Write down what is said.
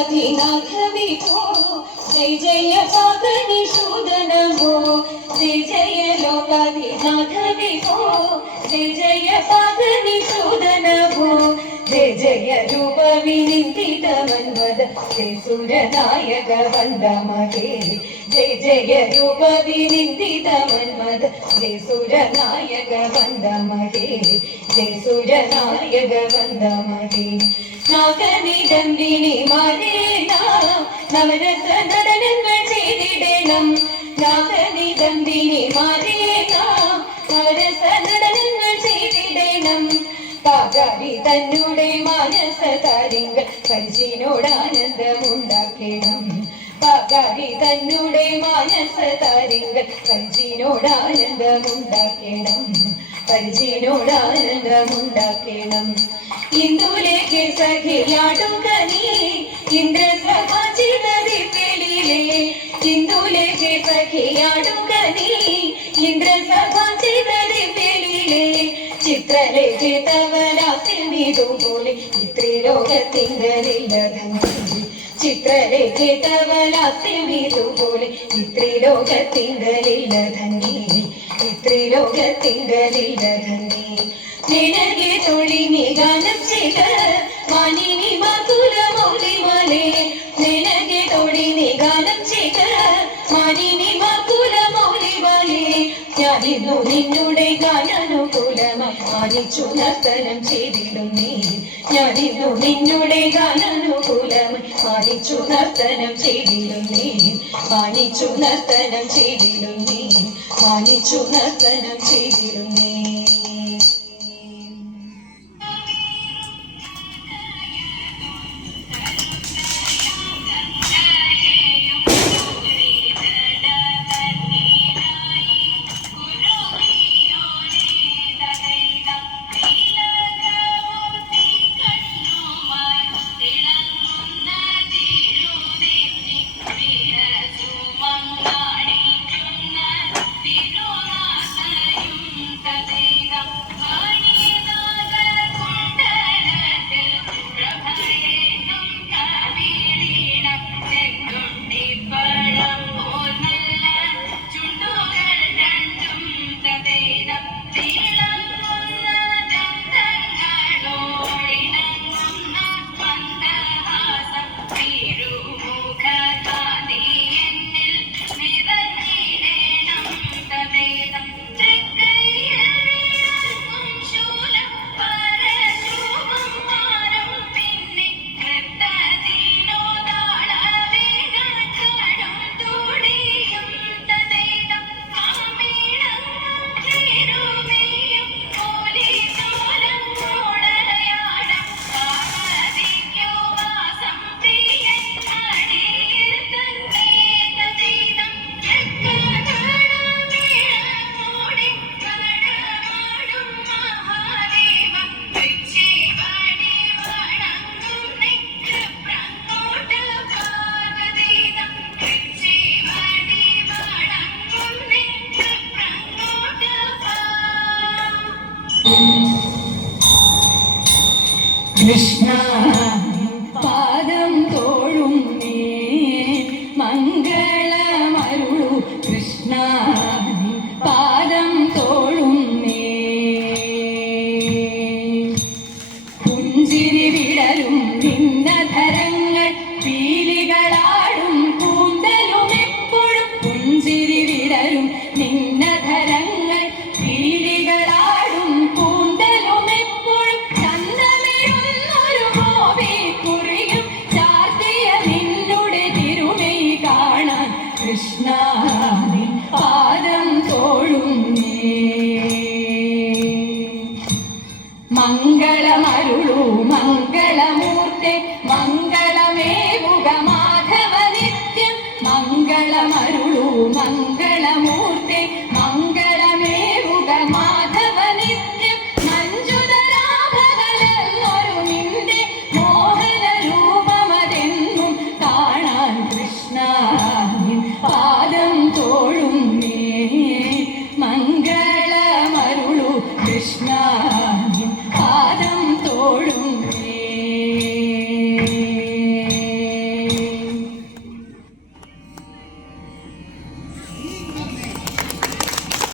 लोकाधिनाथ विभो जय जय पागनिषूदन भो जय जय लोकाधिनाथ विभो जय जय पागनिषूदन भो जय जय रूप विनिन्दित मन्मद जय सुरनायक वन्दमहे जय जय रूप विनिन्दित मन्मद जय सुरनायक वन्दमहे जय सुरनायक वन्दमहे നാഗനിടമ്പിനി മാരേണ നവരസ നടനങ്ങൾ ചെയ്തിടണം നാഗനിടമ്പിനി മാരേണ നവരസ നടനങ്ങൾ ചെയ്തിടണം കാകാരി തന്നുടെ മാനസ താരിങ്ങൾ കഞ്ചിനോടാനന്ദമുണ്ടാക്കണം കാകാരി തന്നുടെ മാനസ താരിങ്ങൾ കഞ്ചിനോടാനന്ദമുണ്ടാക്കണം കഞ്ചിനോടാനന്ദമുണ്ടാക്കണം ഇന്ദുലേക്ക് സഖിയാടുക നീ ഇന്ദ്രസഭാചിതരിപ്പിളിലേ ഇന്ദുലേക്ക് സഖിയാടുക നീ ഇന്ദ്രസഭാചിതരിപ്പിളിലേ ചിത്രലേക്ക് തവലാസിമിതുപോലെ ഇത്രിലോകത്തിങ്കലില്ലതങ്ങി ചിത്രലേക്ക് തവലാസിമിതുപോലെ ഇത്രിലോകത്തിങ്കലില്ലതങ്ങി ഇത്രിലോകത്തിങ്കലില്ലതങ്ങി നിനಗೆ ತೊಳಿನಿ ಗಾനം ചെയ്ത മാനിനി മാതുല മൗലിമലേ നിനಗೆ ತೊಳಿനി ಗಾനം ചെയ്ത മാനിനി മാതുല മൗലിമലേ ഞാനിന്നു നിന്നുടെ ഗാനാനുകൂലമായി മാനിച്ചു നർത്തനം ചെയ്തിടുന്നേ ഞാനിന്നു നിന്നുടെ ഗാനാനുകൂലമായി മാനിച്ചു നർത്തനം ചെയ്തിടുന്നേ മാനിച്ചു നർത്തനം ചെയ്തിടുന്നേ മാനിച്ചു നർത്തനം ചെയ്തിടുന്നേ Krishna